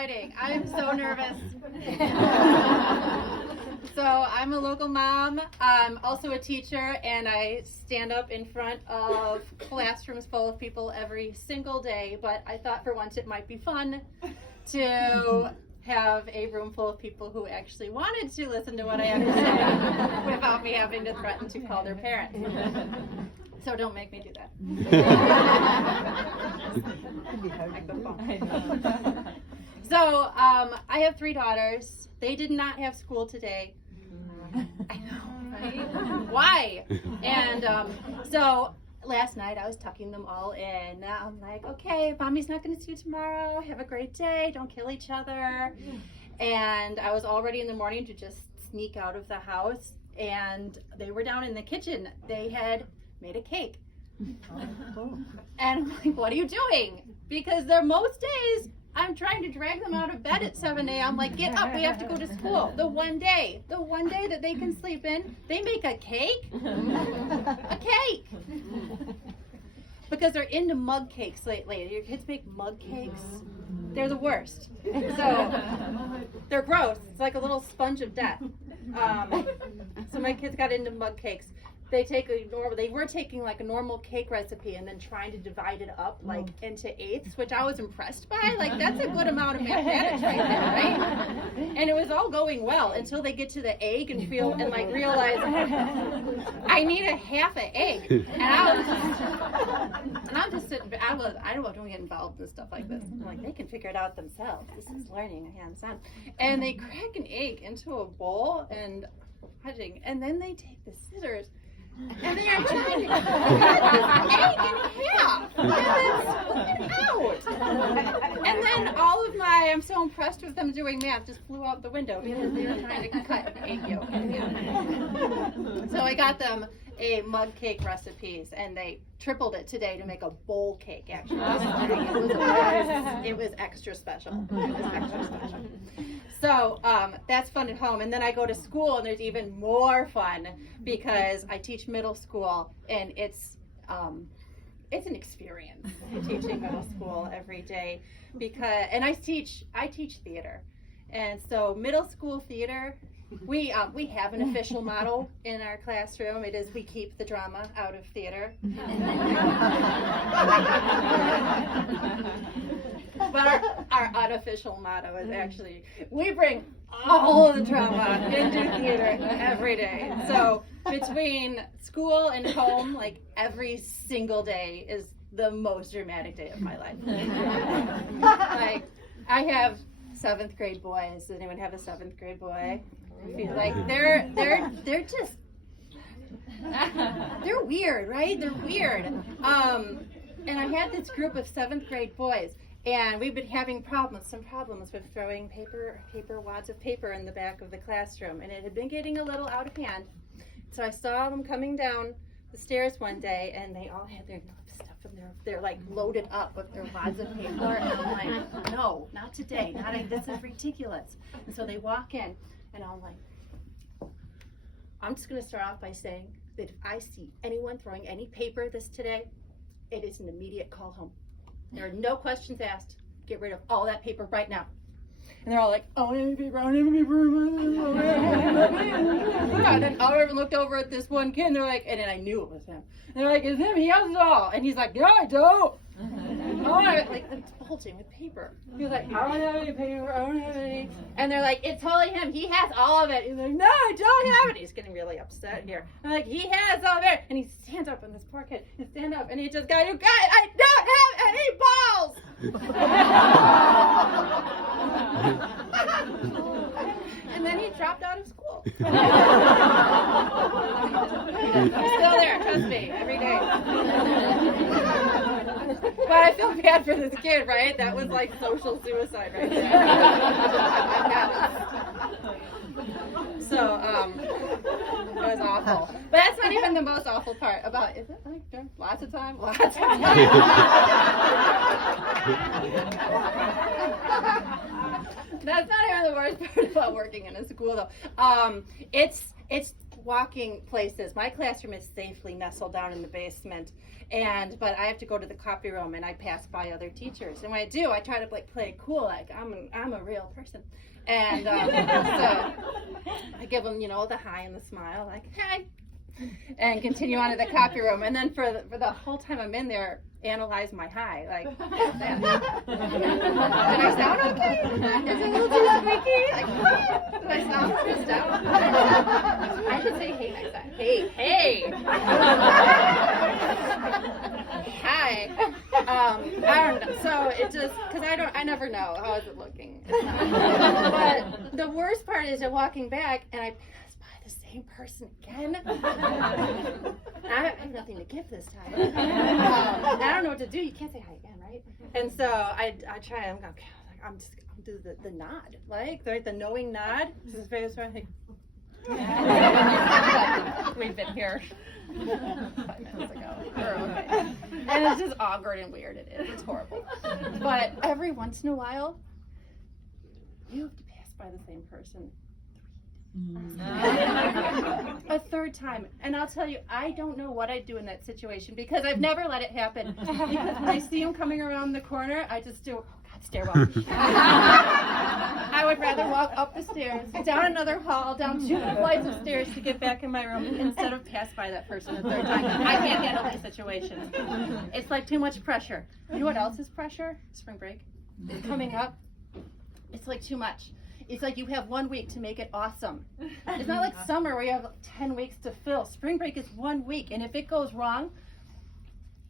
exciting. I'm so nervous. So I'm a local mom. I'm also a teacher, and I stand up in front of classrooms full of people every single day. But I thought for once it might be fun to have a room full of people who actually wanted to listen to what I have to say without me having to threaten to call their parents. So don't make me do that. So I have 3 daughters. They did not have school today. I know, right? Why? And so last night I was tucking them all in. I'm like, okay, mommy's not going to see you tomorrow. Have a great day. Don't kill each other. And I was all ready in the morning to just sneak out of the house. And they were down in the kitchen. They had made a cake. And I'm like, what are you doing? Because they're most days I'm trying to drag them out of bed at 7 a.m. Like, get up, we have to go to school. The one day that they can sleep in, they make a cake. A cake. Because they're into mug cakes lately. Your kids make mug cakes. They're the worst. So they're gross. It's like a little sponge of death. So my kids got into mug cakes. They were taking like a normal cake recipe and then trying to divide it up like into eighths, which I was impressed by. Like, that's a good amount of mathematics right there, right? And it was all going well until they get to the egg and realize I need a half an egg. And I'm just sitting. I don't get involved in stuff like this. I'm like, they can figure it out themselves. This is learning hands-on. And they crack an egg into a bowl and then they take the scissors. And they are trying to cut this egg in half and then split it out. And then I'm so impressed with them doing math, just flew out the window because they were trying to cut an egg yolk in half. So I got them a mug cake recipes, and they tripled it today to make a bowl cake, actually. It was extra special. So that's fun at home. And then I go to school, and there's even more fun because I teach middle school, and it's an experience teaching middle school every day and I teach theater. And so middle school theater, we have an official motto in our classroom. It is, we keep the drama out of theater. But our unofficial motto is actually, we bring all of the drama into theater every day. So between school and home, like every single day is the most dramatic day of my life. Like, I have 7th grade boys. Does anyone have a 7th grade boy? I feel like they're just they're weird, right? They're weird. And I had this group of 7th grade boys, and we've been having some problems with throwing wads of paper in the back of the classroom, and it had been getting a little out of hand. So I saw them coming down the stairs one day, and they all had their stuff in they're like loaded up with their wads of paper, and I'm like, no, not today, this is ridiculous. And so they walk in, and I'm like, I'm just going to start off by saying that if I see anyone throwing any paper today, it is an immediate call home. There are no questions asked. Get rid of all that paper right now. And they're all like, oh, any paper, any paper. And then I looked over at this one kid, and they're like, and then I knew it was him. And they're like, it's him, he has it all. And he's like, no, I don't. Like, it's bulging with paper. He was like, I don't have any paper, I don't have any. And they're like, it's totally him, he has all of it. He's like, no, I don't have it. He's getting really upset here. I'm like, he has all of it. And he stands up, and this poor kid, he stands up, and he just got, you guys, I don't have any balls. And then he dropped out of school. I'm still there, trust me, every day. But I feel bad for this kid, right? That was like social suicide right there. So, it was awful. But that's not even the most awful part about, is it like lots of time? Lots of time. That's not even the worst part about working in a school, though. It's walking places. My classroom is safely nestled down in the basement, but I have to go to the copy room, and I pass by other teachers. And when I do, I try to like play it cool, like I'm a real person. And so I give them, the hi and the smile, like hey, and continue on to the copy room. And then for the whole time I'm in there, analyze my hi, like, how's that? Did I sound okay? Is it a little too squeaky? Like, did I sound stressed out? I should say hey next time. Hey. Hi. I don't know. So it just, because I never know how is it looking. But the worst part is I'm walking back and I pass by the same person again. I have nothing to give this time. I don't know what to do. You can't say hi again, right? And so I try. I'm do the nod, like the knowing nod. This is very sort of like. We've been here 5 minutes ago. We're okay. And it's just awkward and weird. It is. It's horrible. But every once in a while, you have to pass by the same person. A third time, and I'll tell you, I don't know what I'd do in that situation because I've never let it happen. Because when I see him coming around the corner, I just do, stairwell. I would rather walk up the stairs, down another hall, down 2 flights of stairs to get back in my room instead of pass by that person a third time. I can't handle these situations. It's like too much pressure. You know what else is pressure? Spring break. It's coming up. It's like too much. It's like you have 1 week to make it awesome. It's not like summer where you have 10 weeks to fill. Spring break is 1 week, and if it goes wrong,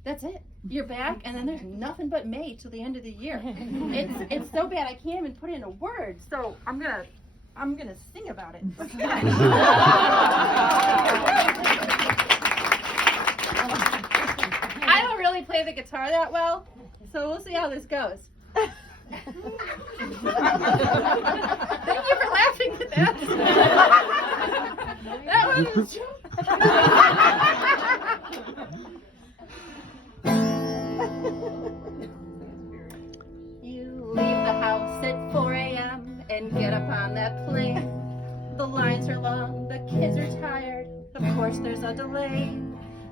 that's it. You're back, and then there's nothing but May till the end of the year. It's so bad I can't even put it in a word. So I'm gonna sing about it. I don't really play the guitar that well, so we'll see how this goes. Thank you for laughing at that. That one was You leave the house at 4 a.m. and get up on that plane. The lines are long, the kids are tired, of course there's a delay.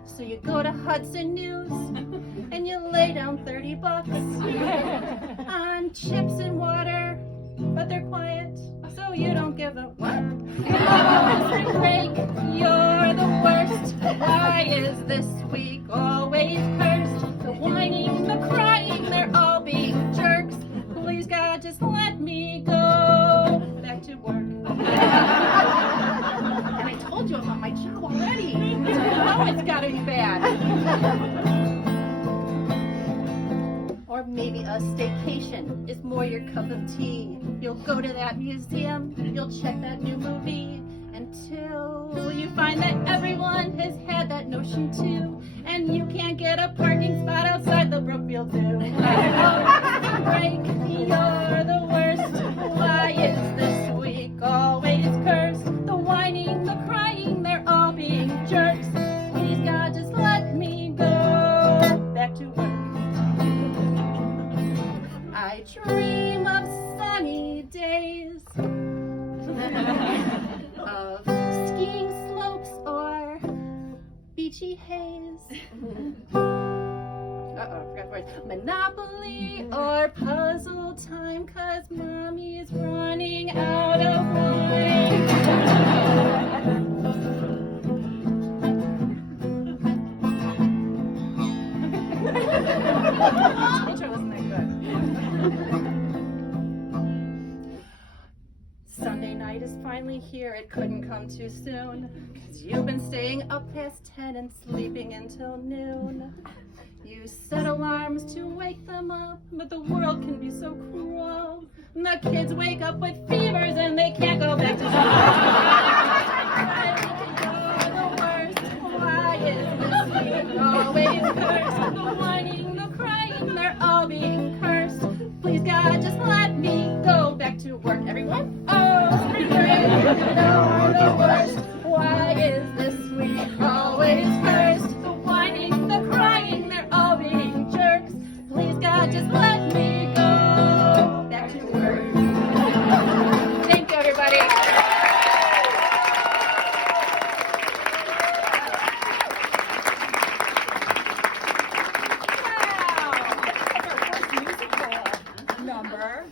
So you go to Hudson News and you lay down $30 on chips and water, but they're quiet, so you don't give a what? Spring break, you're the worst. Why is this week always cursed? The whining, the crying, they're all being jerks. Please God, just let me go back to work. And I told you I'm on my job already. Oh, it's gotta be bad. Or maybe a staycation is more your cup of tea. You'll go to that museum, you'll check that new movie, until you find that everyone has had that notion too, and you can't get a parking spot outside the Brookfield Zoo. Break, you're the worst. Why is this week always cursed? The whining, the crying, they're all being jerks. Please God, just let me go back to work. I dream of sunny days, of skiing slopes or beachy haze. Uh-oh, forgot the words. Monopoly or puzzle time, 'cause mommy's running out of wine. Intro wasn't that good. Sunday night is finally here. It couldn't come too soon, 'cause you've been staying up past 10 and sleeping until noon. You set alarms to wake them up, but the world can be so cruel. The kids wake up with fevers and they can't go back to school. You're the worst. Why is this week always cursed? The whining, the crying, they're all being cursed. Please God, just let me go back to work. Everyone? Oh, spring break, you're the worst. Why is this week always cursed? The whining, the crying, they're all being jerks. Please God, just let me go back to work. Thank you, everybody. number.